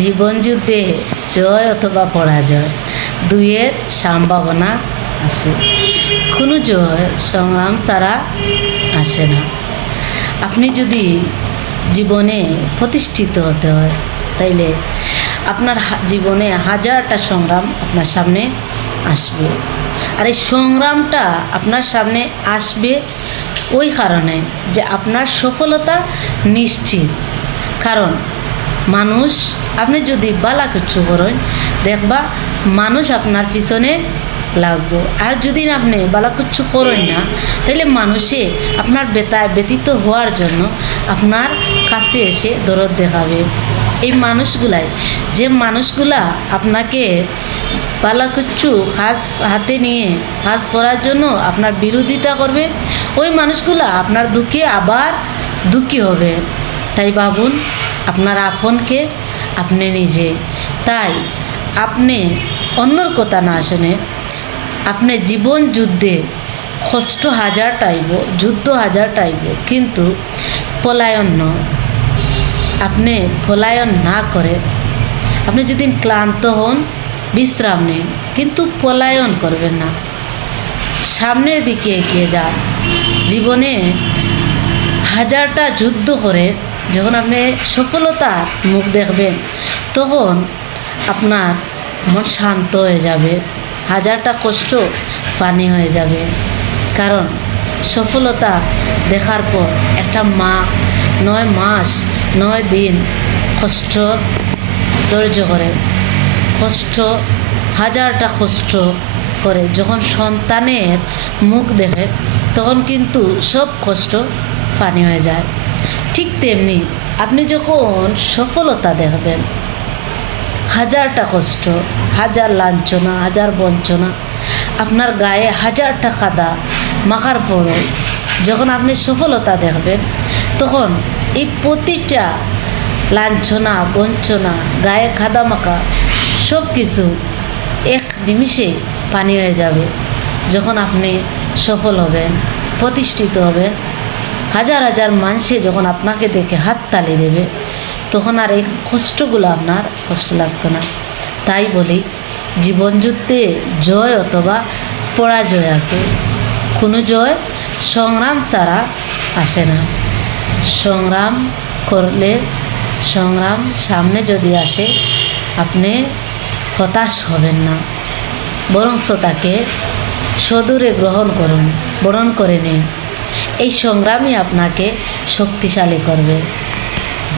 জীবন যুদ্ধে জয় অথবা পরাজয় দুইয়ের সম্ভাবনা আছে। কোনো জয় সংগ্রাম ছাড়া আসে না। আপনি যদি জীবনে প্রতিষ্ঠিত হতে হয় তাইলে আপনার জীবনে হাজারটা সংগ্রাম আপনার সামনে আসবে। আর এই সংগ্রামটা আপনার সামনে আসবে ওই কারণে যে আপনার সফলতা নিশ্চিত। কারণ মানুষ, আপনি যদি বালা কিছু করেন দেখবা মানুষ আপনার পিছনে লাগবো। আর যদি আপনি বালা কিছু করেন না তাহলে মানুষে আপনার ব্যতীত হওয়ার জন্য আপনার কাছে এসে দরদ দেখাবে। এই মানুষগুলাই, যে মানুষগুলা আপনাকে বালা কিচ্ছু কাজ হাতে নিয়ে কাজ করার জন্য আপনার বিরোধিতা করবে, ওই মানুষগুলা আপনার দুঃখে আবার দুঃখী হবে। তাই ভাবুন আপনার আপনকে আপনি নিজে। তাই আপনি অন্যর কথা না শুনে আপনি জীবন যুদ্ধে কষ্ট হাজার টাইব, যুদ্ধ হাজার টাইব, কিন্তু পলায়ন নয়। আপনি পলায়ন না করে আপনি যদি ক্লান্ত হন বিশ্রাম নিন, কিন্তু পলায়ন করবেন না। সামনের দিকে এগিয়ে যান। জীবনে হাজারটা যুদ্ধ করে যখন আপনি সফলতার মুখ দেখবেন তখন আপনার মন শান্ত হয়ে যাবে, হাজারটা কষ্ট পানি হয়ে যাবে। কারণ সফলতা দেখার পর একটা মা 9 মাস 9 দিন কষ্ট ধৈর্য করে, কষ্ট হাজারটা কষ্ট করে যখন সন্তানের মুখ দেখে তখন কিন্তু সব কষ্ট পানি হয়ে যায়। ঠিক তেমনি আপনি যখন সফলতা দেখবেন, হাজারটা কষ্ট, হাজার লাঞ্ছনা, হাজার বঞ্চনা, আপনার গায়ে হাজারটা কাদা মাখার পরও যখন আপনি সফলতা দেখবেন তখন এই প্রতিটা লাঞ্ছনা, বঞ্চনা, গায়ে কাদা মাখা সব কিছু এক নিমিষে পানি হয়ে যাবে। যখন আপনি সফল হবেন, প্রতিষ্ঠিত হবেন, হাজার হাজার মানুষে যখন আপনাকে দেখে হাততালি দেবে তখন আর এই কষ্টগুলো আপনার কষ্ট লাগতো না। তাই বলি জীবন যুদ্ধে জয় অথবা পরাজয় আছে। কোনো জয় সংগ্রাম ছাড়া আসে না। সংগ্রাম করলে, সংগ্রাম সামনে যদি আসে আপনি হতাশ হবেন না, বরঞ্চ তাকে সদূরে বরণ করে নিন। এই সংগ্রামই আপনাকে শক্তিশালী করবে।